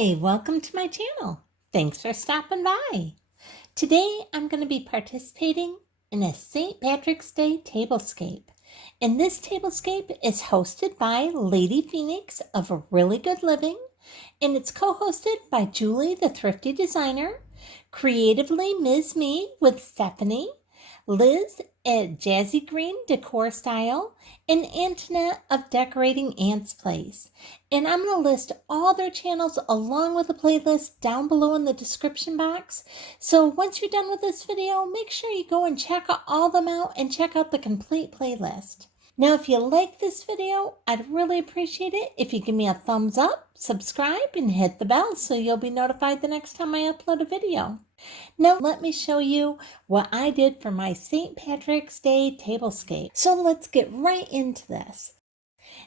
Hi, welcome to my channel. Thanks for stopping by. Today I'm going to be participating in a St. Patrick's Day tablescape. And this tablescape is hosted by Lady Phoenix of Really Good Living, and it's co-hosted by Julie, the Thrifty designer, creatively Ms. Me with Stephanie, Liz at Jazigreen Decor Style, and Antoinette of Decorating Aunt's Place. And I'm going to list all their channels along with a playlist down below in the description box. So once you're done with this video, make sure you go and check all of them out and check out the complete playlist. Now, if you like this video, I'd really appreciate it if you give me a thumbs up, subscribe, and hit the bell so you'll be notified the next time I upload a video. Now, let me show you what I did for my St. Patrick's Day tablescape. So let's get right into this.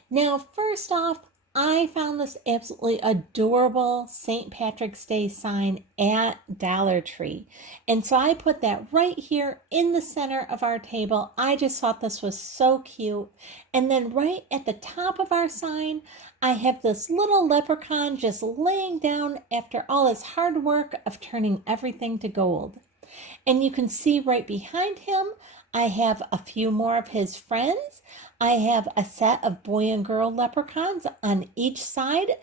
Now, first off, I found this absolutely adorable St. Patrick's Day sign at Dollar Tree. And so I put that right here in the center of our table. I just thought this was so cute. And then right at the top of our sign, I have this little leprechaun just laying down after all his hard work of turning everything to gold. And you can see right behind him, I have a few more of his friends. I have a set of boy and girl leprechauns on each side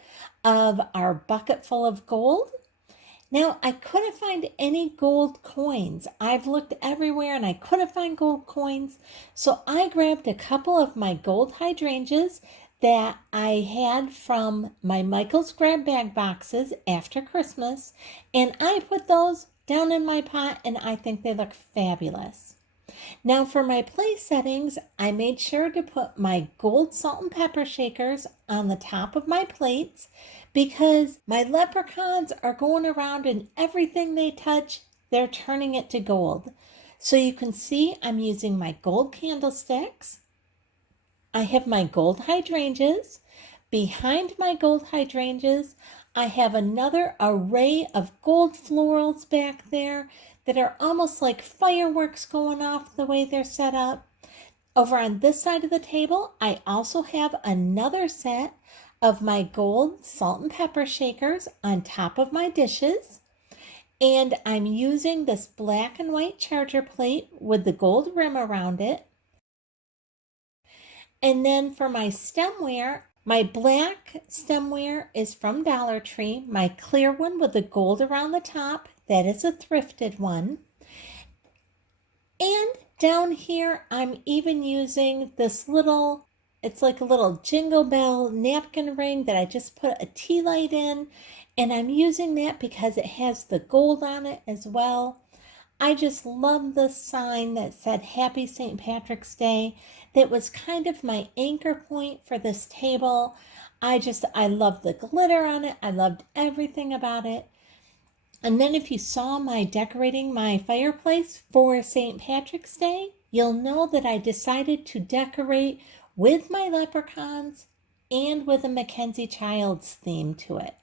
of our bucket full of gold. Now, I couldn't find any gold coins. I've looked everywhere and I couldn't find gold coins. So I grabbed a couple of my gold hydrangeas that I had from my Michael's grab bag boxes after Christmas. And I put those down in my pot and I think they look fabulous. Now for my place settings, I made sure to put my gold salt and pepper shakers on the top of my plates because my leprechauns are going around and everything they touch, they're turning it to gold. So you can see I'm using my gold candlesticks. I have my gold hydrangeas. Behind my gold hydrangeas, I have another array of gold florals back there that are almost like fireworks going off the way they're set up. Over on this side of the table, I also have another set of my gold salt and pepper shakers on top of my dishes. And I'm using this black and white charger plate with the gold rim around it. And then for my stemware, my black stemware is from Dollar Tree. My clear one with the gold around the top, that is a thrifted one. And down here, I'm even using this little, it's like a little jingle bell napkin ring that I just put a tea light in. And I'm using that because it has the gold on it as well. I just love the sign that said Happy St. Patrick's Day. That was kind of my anchor point for this table. I love the glitter on it. I loved everything about it. And then if you saw my decorating my fireplace for St. Patrick's Day, you'll know that I decided to decorate with my leprechauns and with a Mackenzie Childs theme to it.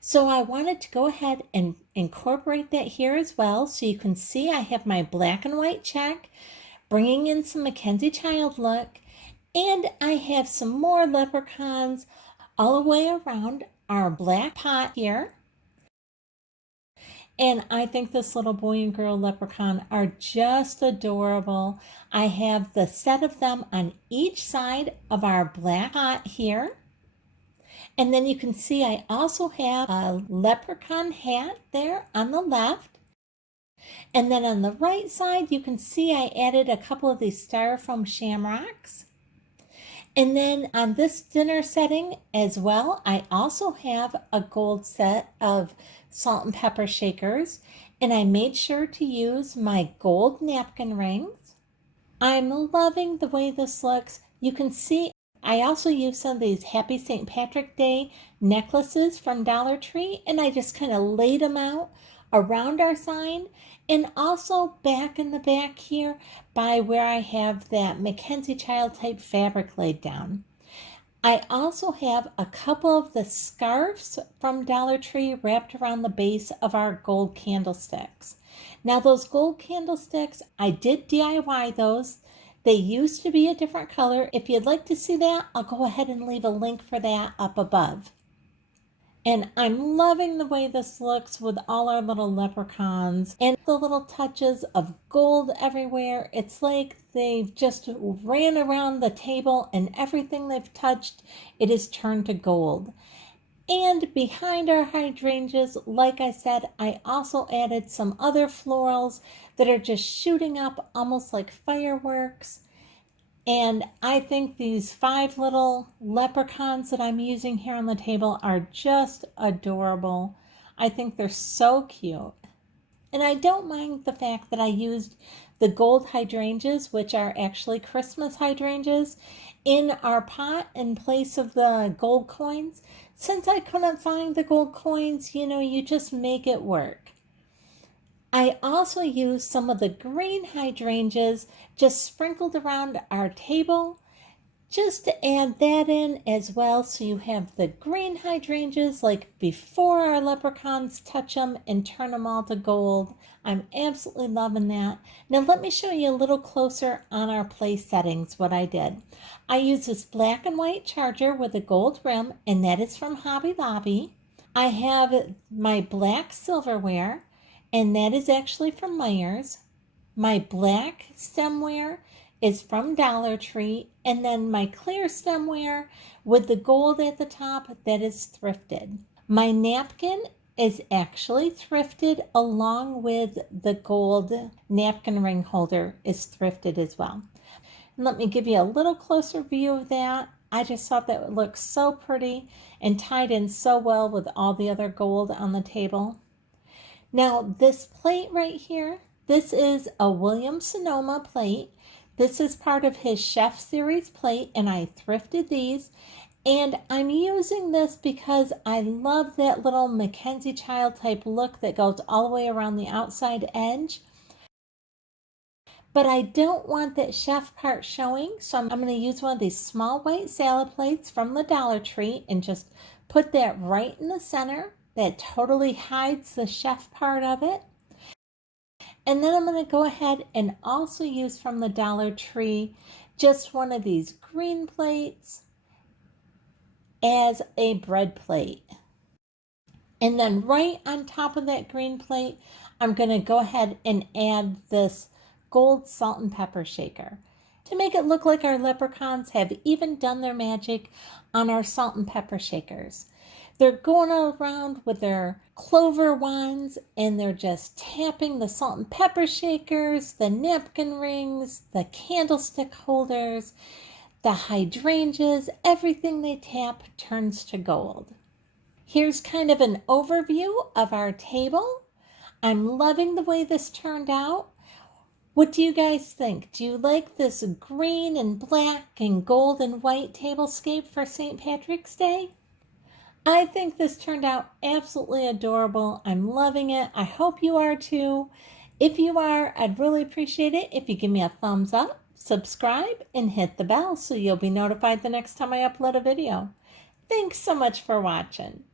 So I wanted to go ahead and incorporate that here as well. So you can see I have my black and white check, bringing in some Mackenzie Child look. And I have some more leprechauns all the way around our black pot here. And I think this little boy and girl leprechaun are just adorable. I have the set of them on each side of our black pot here. And then you can see I also have a leprechaun hat there on the left. And then on the right side, you can see I added a couple of these styrofoam shamrocks. And then on this dinner setting as well, I also have a gold set of salt and pepper shakers. And I made sure to use my gold napkin rings. I'm loving the way this looks. You can see I also used some of these Happy St. Patrick Day necklaces from Dollar Tree, and I just kind of laid them out around our sign and also back in the back here by where I have that Mackenzie Child type fabric laid down. I also have a couple of the scarves from Dollar Tree wrapped around the base of our gold candlesticks. Now those gold candlesticks, I did DIY those. They used to be a different color. If you'd like to see that, I'll go ahead and leave a link for that up above. And I'm loving the way this looks with all our little leprechauns and the little touches of gold everywhere. It's like they've just ran around the table and everything they've touched, it is turned to gold. And behind our hydrangeas, like I said, I also added some other florals that are just shooting up almost like fireworks. And I think these 5 little leprechauns that I'm using here on the table are just adorable. I think they're so cute. And I don't mind the fact that I used the gold hydrangeas, which are actually Christmas hydrangeas, in our pot in place of the gold coins. Since I couldn't find the gold coins, you just make it work. I also used some of the green hydrangeas just sprinkled around our table, just to add that in as well, so you have the green hydrangeas like before our leprechauns touch them and turn them all to gold. I'm absolutely loving that. Now let me show you a little closer on our place settings what I did. I used this black and white charger with a gold rim, and that is from Hobby Lobby. I have my black silverware, and that is actually from Myers. My black stemware is from Dollar Tree, and then my clear stemware with the gold at the top, that is thrifted. My napkin is actually thrifted, along with the gold napkin ring holder is thrifted as well. And let me give you a little closer view of that. I just thought that it looked so pretty and tied in so well with all the other gold on the table. Now this plate right here, this is a William Sonoma plate. This is part of his Chef Series plate, and I thrifted these. And I'm using this because I love that little Mackenzie Child type look that goes all the way around the outside edge. But I don't want that chef part showing, so I'm going to use one of these small white salad plates from the Dollar Tree and just put that right in the center. That totally hides the chef part of it. And then I'm going to go ahead and also use from the Dollar Tree just one of these green plates as a bread plate. And then right on top of that green plate, I'm going to go ahead and add this gold salt and pepper shaker to make it look like our leprechauns have even done their magic on our salt and pepper shakers. They're going around with their clover wands and they're just tapping the salt and pepper shakers, the napkin rings, the candlestick holders, the hydrangeas. Everything they tap turns to gold. Here's kind of an overview of our table. I'm loving the way this turned out. What do you guys think? Do you like this green and black and gold and white tablescape for St. Patrick's Day? I think this turned out absolutely adorable. I'm loving it. I hope you are too. If you are, I'd really appreciate it if you give me a thumbs up, subscribe, and hit the bell so you'll be notified the next time I upload a video. Thanks so much for watching.